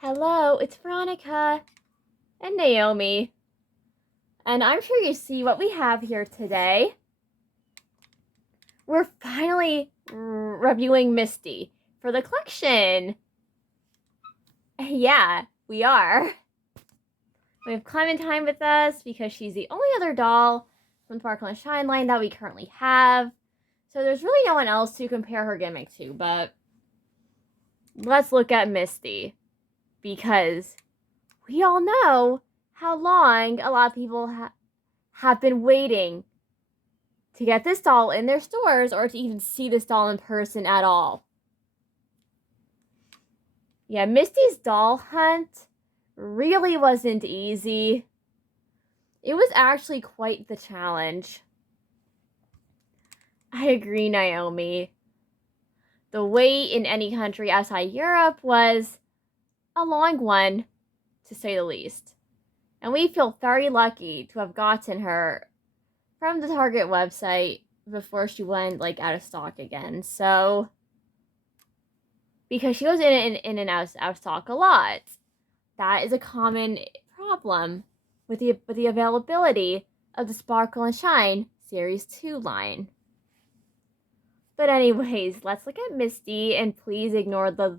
Hello, it's Veronica and Naomi. And I'm sure you see what we have here today. We're finally reviewing Misty for the collection. Yeah, we are. We have Clementine with us because she's the only other doll from Sparkle and Shine line that we currently have. So there's really no one else to compare her gimmick to, but let's look at Misty because we all know how long a lot of people have been waiting to get this doll in their stores or to even see this doll in person at all. Yeah, Misty's doll hunt really wasn't easy. It was actually quite the challenge. I agree, Naomi. The wait in any country outside Europe was a long one, to say the least. And we feel very lucky to have gotten her from the Target website before she went out of stock again. So because she was in and out of stock a lot, that is a common problem with the availability of the Sparkle and Shine Series 2 line. But anyways, let's look at Misty and please ignore the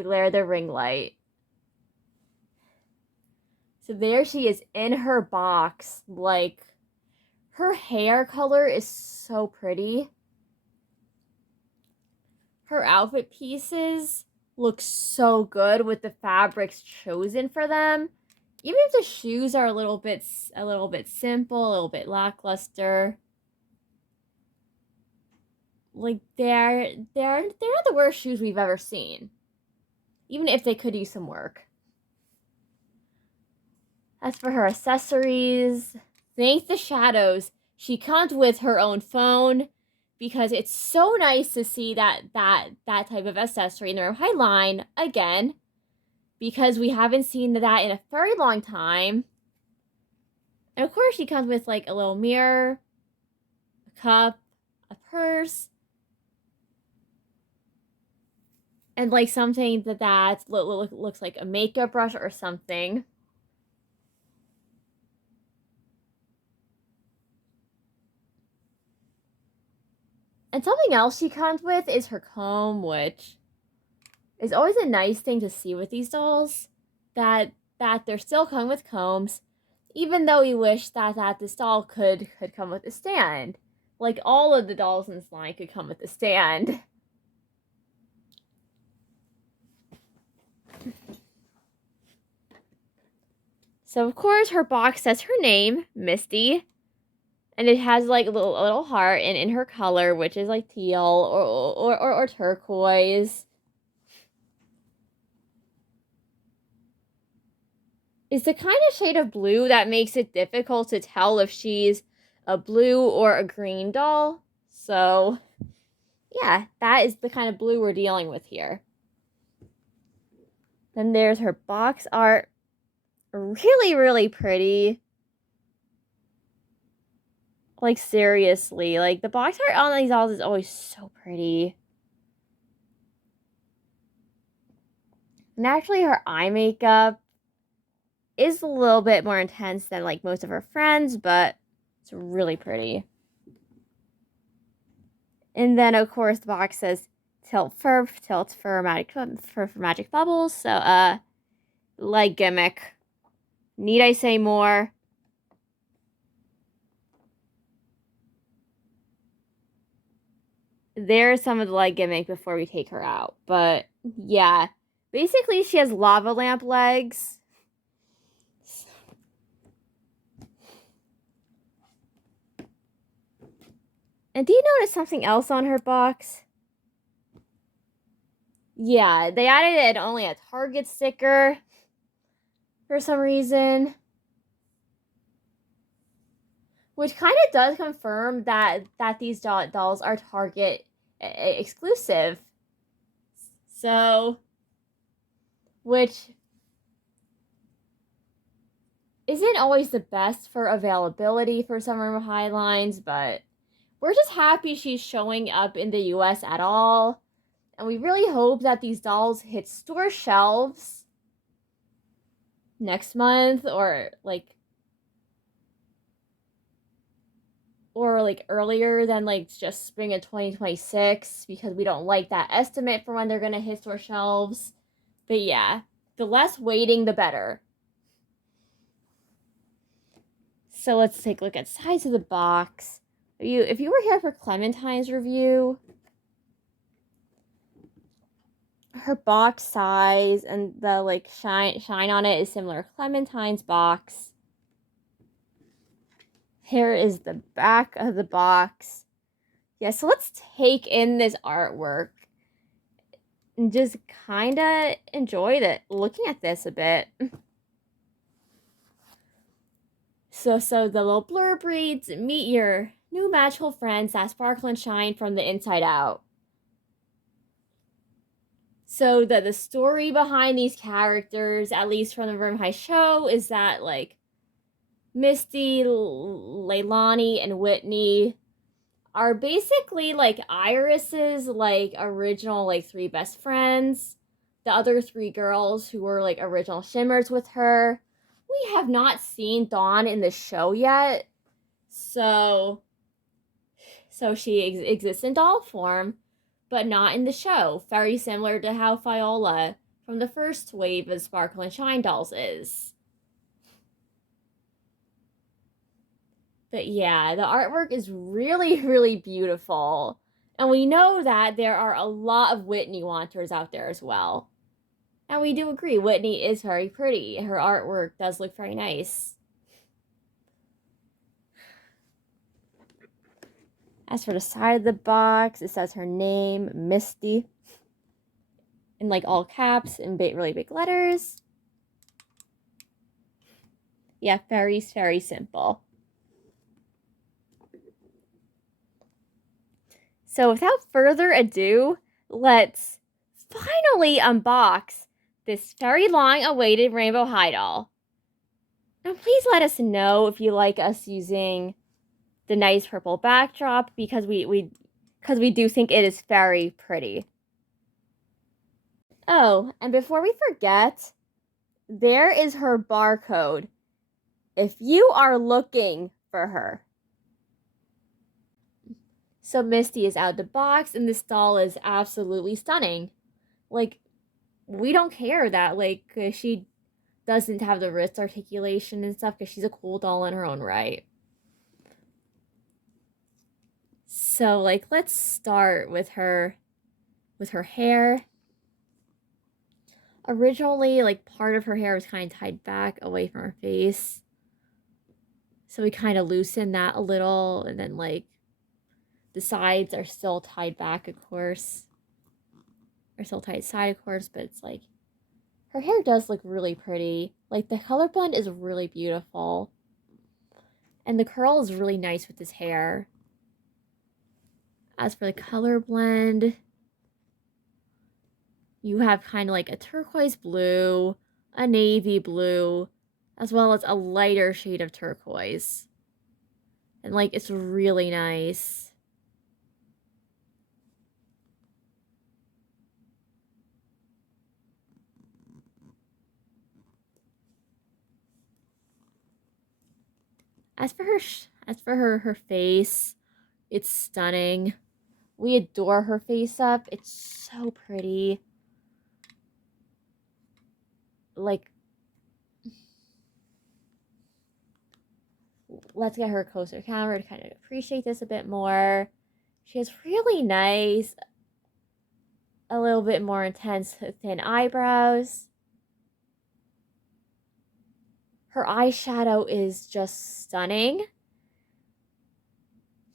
glare of the ring light. So there she is in her box. Her hair color is so pretty. Her outfit pieces look so good with the fabrics chosen for them. Even if the shoes are a little bit simple, a little bit lackluster. They're not the worst shoes we've ever seen. Even if they could use some work. As for her accessories, thank the shadows, she comes with her own phone because it's so nice to see that type of accessory in the High line again because we haven't seen that in a very long time. And of course, she comes with a little mirror, a cup, a purse, and something that looks like a makeup brush or something. And something else she comes with is her comb, which is always a nice thing to see with these dolls, that they're still coming with combs, even though we wish that this doll could come with a stand. Like all of the dolls in this line could come with a stand. So of course her box says her name, Misty. And it has a little heart in her color, which is teal or turquoise. It's the kind of shade of blue that makes it difficult to tell if she's a blue or a green doll. So, yeah, that is the kind of blue we're dealing with here. Then there's her box art. Really, really pretty. Seriously. The box art on these dolls is always so pretty. Naturally, her eye makeup is a little bit more intense than most of her friends, but it's really pretty. And then of course the box says tilt for magic bubbles. So gimmick. Need I say more? There's some of the gimmick before we take her out. But yeah. Basically she has lava lamp legs. And do you notice something else on her box? Yeah, they added only a Target sticker for some reason. Which kind of does confirm that these dolls are Target exclusive. So, which isn't always the best for availability for Summer High lines, but we're just happy she's showing up in the US at all. And we really hope that these dolls hit store shelves next month or like earlier than like just spring of 2026 because we don't like that estimate for when they're gonna hit store shelves. But yeah, the less waiting, the better. So let's take a look at size of the box. If you were here for Clementine's review, her box size and the like shine on it is similar to Clementine's box. Here is the back of the box. Yeah, so let's take in this artwork and just kind of enjoy looking at this a bit. So the little blurb reads, meet your new magical friends that sparkle and shine from the inside out. So the story behind these characters, at least from the Room High show, is that like Misty, Leilani, and Whitney are basically like Iris's like original like three best friends. The other three girls who were like original shimmers with her. We have not seen Dawn in the show yet. So she exists in doll form, but not in the show. Very similar to how Viola from the first wave of Sparkle and Shine dolls is. But yeah, the artwork is really, really beautiful. And we know that there are a lot of Whitney wanters out there as well. And we do agree, Whitney is very pretty. Her artwork does look very nice. As for the side of the box, it says her name, Misty, in like all caps and really big letters. Yeah, very, very simple. So without further ado, let's finally unbox this very long awaited Rainbow High doll. Now please let us know if you like us using the nice purple backdrop because we do think it is very pretty. Oh, and before we forget, there is her barcode if you are looking for her. So Misty is out of the box, and this doll is absolutely stunning. Like, we don't care that, like, she doesn't have the wrist articulation and stuff, because she's a cool doll in her own right. So, like, let's start with her hair. Originally, like, part of her hair was kind of tied back away from her face. So we kind of loosened that a little, and then, like, the sides are still tied back, of course. Are still tied side, of course, but it's like her hair does look really pretty. Like the color blend is really beautiful. And the curl is really nice with this hair. As for the color blend, you have kind of like a turquoise blue, a navy blue, as well as a lighter shade of turquoise. And like it's really nice. As for her face, it's stunning. We adore her face up. It's so pretty. Like, let's get her closer to camera to kind of appreciate this a bit more. She has really nice, a little bit more intense, thin eyebrows. Her eyeshadow is just stunning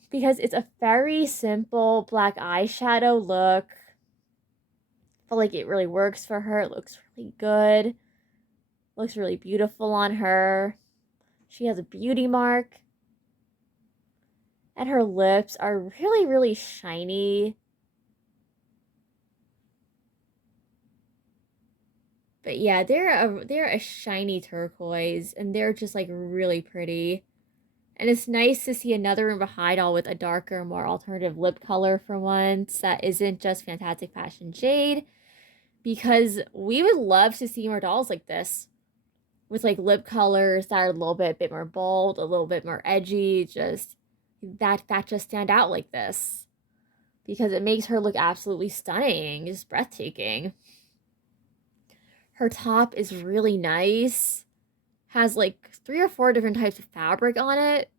because it's a very simple black eyeshadow look. I feel like it really works for her. It looks really good. Looks really beautiful on her. She has a beauty mark. And her lips are really, really shiny. But yeah, they're a shiny turquoise, and they're just like really pretty. And it's nice to see another Rainbow High doll with a darker, more alternative lip color for once that isn't just Fantastic Fashion Jade, because we would love to see more dolls like this. with like lip colors that are a little bit more bold, a little bit more edgy, just that just stand out like this because it makes her look absolutely stunning, just breathtaking. Her top is really nice, has like 3 or 4 different types of fabric on it.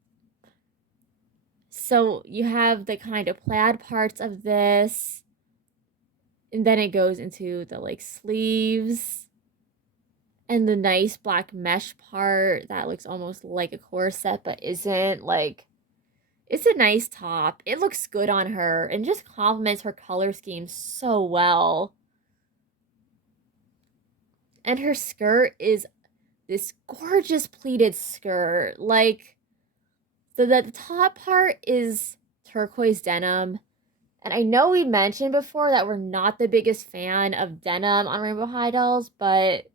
So you have the kind of plaid parts of this, and then it goes into the like sleeves and the nice black mesh part that looks almost like a corset but isn't. Like, it's a nice top. It looks good on her and just complements her color scheme so well. And her skirt is this gorgeous pleated skirt. Like, the top part is turquoise denim. And I know we mentioned before that we're not the biggest fan of denim on Rainbow High Dolls, but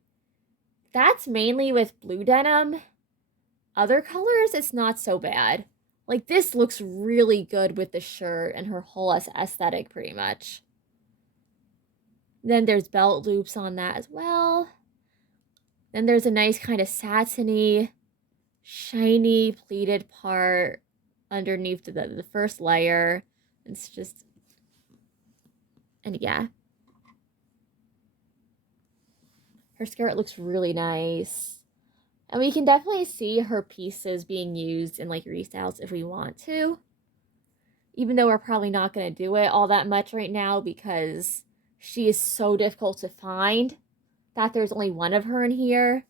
that's mainly with blue denim. Other colors, it's not so bad. Like, this looks really good with the shirt and her whole aesthetic, pretty much. Then there's belt loops on that as well. Then there's a nice kind of satiny, shiny pleated part underneath the first layer. It's just, and yeah. Her skirt looks really nice. And we can definitely see her pieces being used in like restyles if we want to. Even though we're probably not going to do it all that much right now because she is so difficult to find that there's only one of her in here.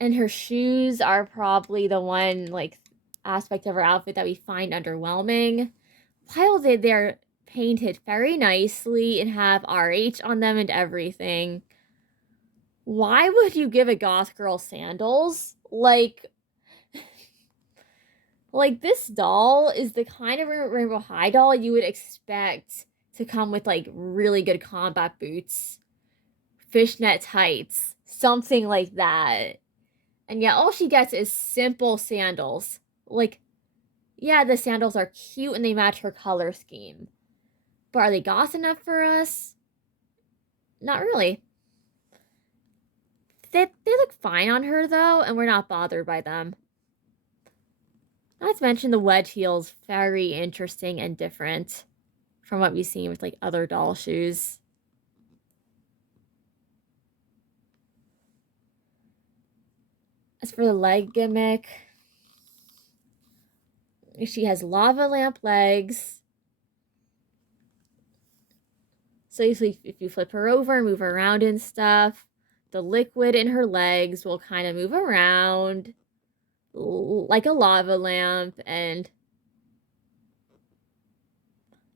And her shoes are probably the one like aspect of her outfit that we find underwhelming. While they're painted very nicely and have RH on them and everything, why would you give a goth girl sandals? Like this doll is the kind of Rainbow High doll you would expect to come with like really good combat boots, fishnet tights, something like that. And yet all she gets is simple sandals. Like, yeah, the sandals are cute and they match her color scheme. But are they goth enough for us? Not really. They look fine on her though, and we're not bothered by them. Not to mention the wedge heel's very interesting and different from what we've seen with like other doll shoes. As for the leg gimmick, she has lava lamp legs. So if you flip her over and move her around and stuff, the liquid in her legs will kind of move around like a lava lamp, and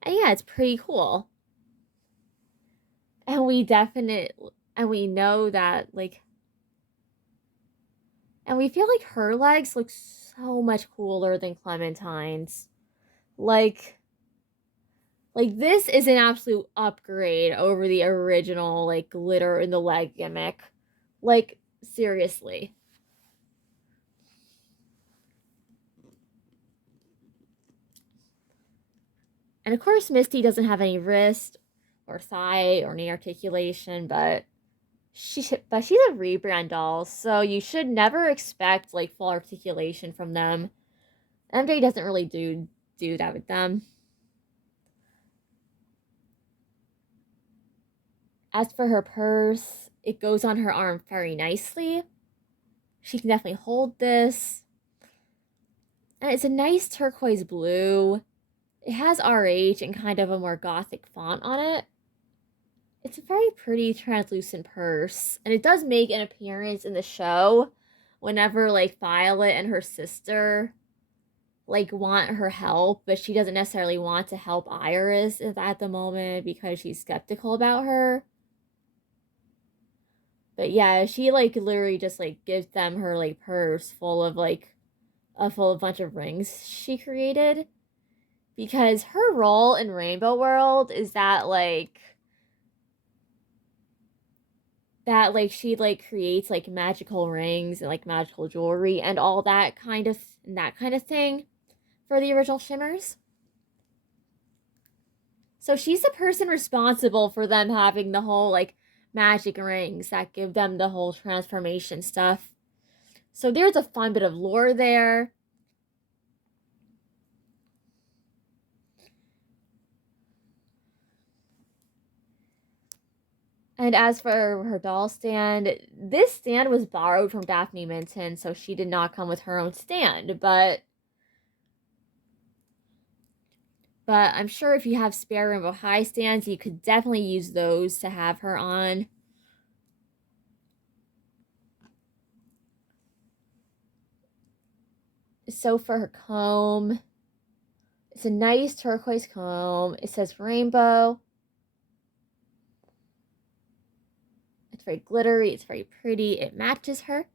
yeah, it's pretty cool. And we know that like, and we feel like her legs look so much cooler than Clementine's. Like this is an absolute upgrade over the original like glitter in the leg gimmick. Like, seriously. And of course, Misty doesn't have any wrist or thigh or knee articulation, but she's a rebrand doll, so you should never expect like full articulation from them. MJ doesn't really do that with them. As for her purse, it goes on her arm very nicely. She can definitely hold this. And it's a nice turquoise blue. It has RH and kind of a more gothic font on it. It's a very pretty translucent purse. And it does make an appearance in the show whenever like Violet and her sister like want her help, but she doesn't necessarily want to help Iris at the moment because she's skeptical about her. But yeah, she like literally just like gives them her like purse full of like a bunch of rings she created, because her role in Rainbow World is that she like creates like magical rings and like magical jewelry and all that kind of thing for the original Shimmers. So she's the person responsible for them having the whole, like, magic rings that give them the whole transformation stuff. So there's a fun bit of lore there. And as for her doll stand, this stand was borrowed from Daphne Minton, so she did not come with her own stand, but I'm sure if you have spare Rainbow High stands, you could definitely use those to have her on. So for her comb, it's a nice turquoise comb. It says rainbow. It's very glittery. It's very pretty. It matches her.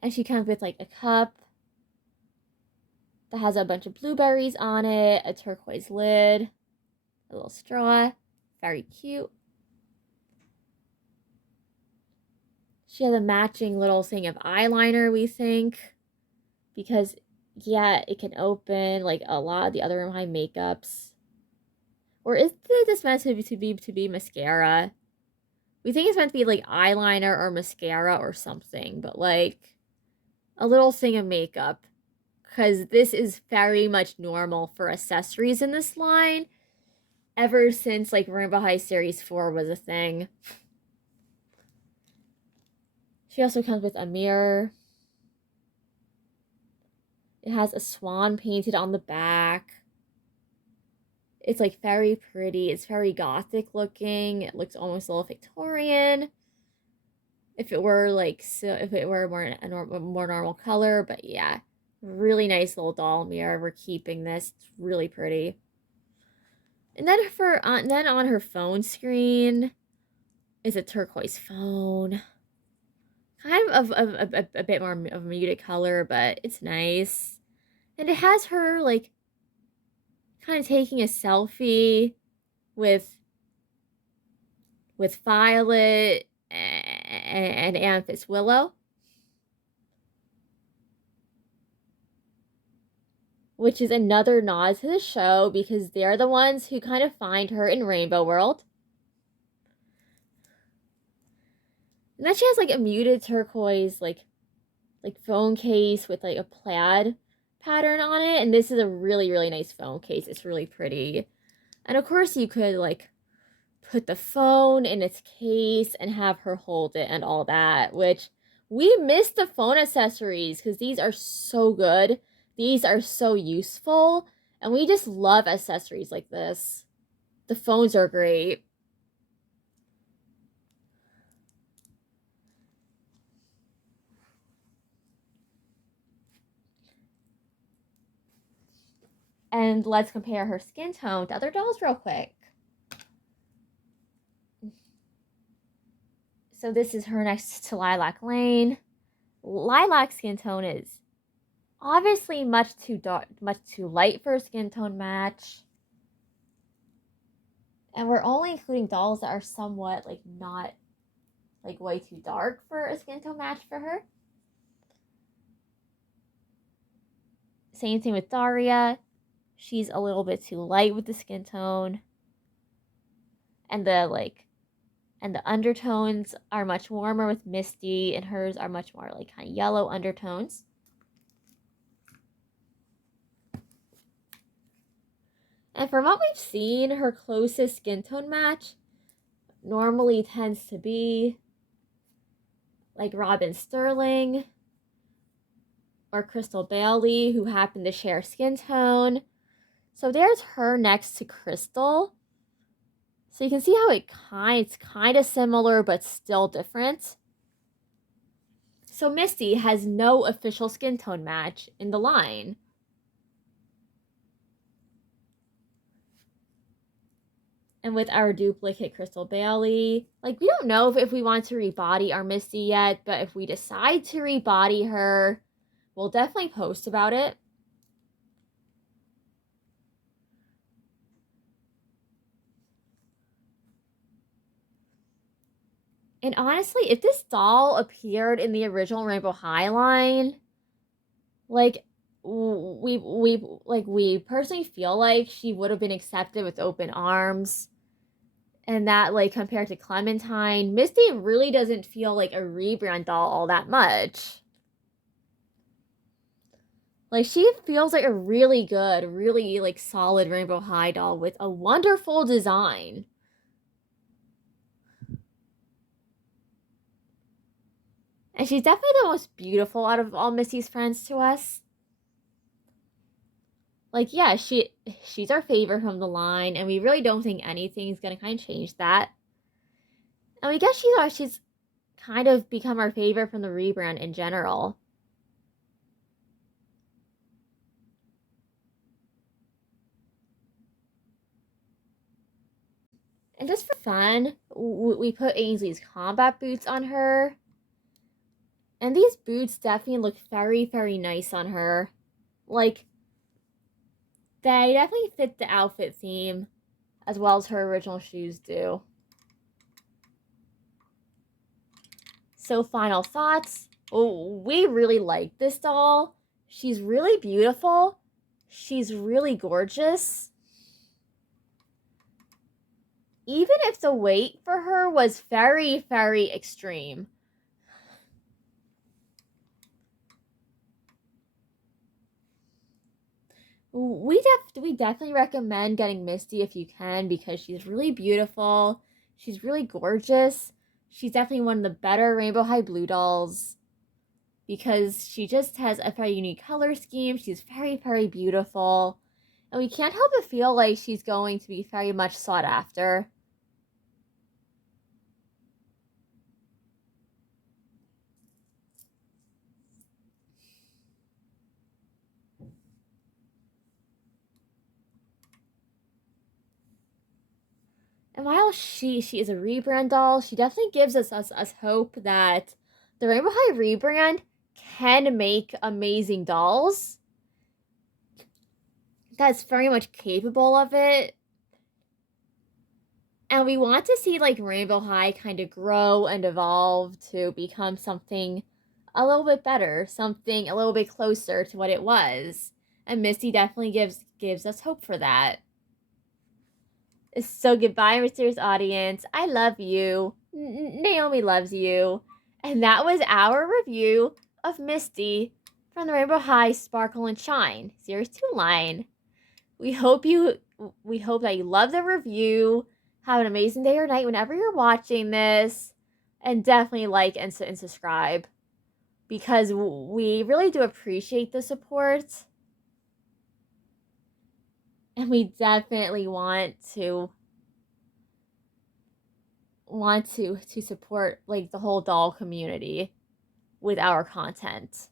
And she comes with like a cup that has a bunch of blueberries on it, a turquoise lid, a little straw. Very cute. She has a matching little thing of eyeliner, we think. Because, yeah, it can open like a lot of the other high makeups. Or is this meant to be mascara? We think it's meant to be like eyeliner or mascara or something, but like a little thing of makeup. Because this is very much normal for accessories in this line ever since like Rainbow High Series 4 was a thing. She also comes with a mirror. It has a swan painted on the back. It's like very pretty. It's very gothic looking. It looks almost a little Victorian. If it were like, so if it were more normal color, but yeah, really nice little doll mirror. We're keeping this. It's really pretty. And then then on her phone screen is a turquoise phone. Kind of a bit more of a muted color, but it's nice. And it has her like kind of taking a selfie with Violet and Amethyst Willow, which is another nod to the show because they're the ones who kind of find her in Rainbow World. And then she has like a muted turquoise like phone case with like a plaid pattern on it, and this is a really nice phone case. It's really pretty. And of course you could like put the phone in its case and have her hold it and all that, which we missed the phone accessories because these are so good. These are so useful, and we just love accessories like this. The phones are great. And let's compare her skin tone to other dolls real quick. So this is her next to Lilac Lane. Lilac skin tone is obviously much too dark, much too light for a skin tone match. And we're only including dolls that are somewhat like not like way too dark for a skin tone match for her. Same thing with Daria. She's a little bit too light with the skin tone. And the undertones are much warmer with Misty, and hers are much more like kind of yellow undertones. And from what we've seen, her closest skin tone match normally tends to be like Robin Sterling or Crystal Bailey, who happen to share skin tone. So there's her next to Crystal. So you can see how it's kind of similar, but still different. So Misty has no official skin tone match in the line. And with our duplicate Crystal Bailey, like, we don't know if we want to rebody our Misty yet, but if we decide to rebody her, we'll definitely post about it. And honestly, if this doll appeared in the original Rainbow High line, like, we personally feel like she would have been accepted with open arms. And that, like, compared to Clementine, Misty really doesn't feel like a rebrand doll all that much. Like, she feels like a really good, really, like, solid Rainbow High doll with a wonderful design. And she's definitely the most beautiful out of all Misty's friends to us. Like, yeah, she's our favorite from the line, and we really don't think anything's gonna kind of change that. And we guess she's kind of become our favorite from the rebrand in general. And just for fun, we put Ainsley's combat boots on her. And these boots definitely look very, very nice on her. Like, they definitely fit the outfit theme as well as her original shoes do. So, final thoughts. Oh, we really like this doll. She's really beautiful. She's really gorgeous. Even if the wait for her was very, very extreme. We definitely recommend getting Misty if you can because she's really beautiful. She's really gorgeous. She's definitely one of the better Rainbow High Blue dolls because she just has a very unique color scheme. She's very, very beautiful. And we can't help but feel like she's going to be very much sought after. And while she is a rebrand doll, she definitely gives us hope that the Rainbow High rebrand can make amazing dolls. That's very much capable of it. And we want to see like Rainbow High kind of grow and evolve to become something a little bit better, something a little bit closer to what it was. And Misty definitely gives us hope for that. So goodbye, mysterious audience. I love you. Naomi loves you. And that was our review of Misty from the Rainbow High Sparkle and Shine Series 2 line. We hope that you love the review. Have an amazing day or night whenever you're watching this. And definitely like and subscribe. Because we really do appreciate the support. And we definitely want to support like the whole doll community with our content.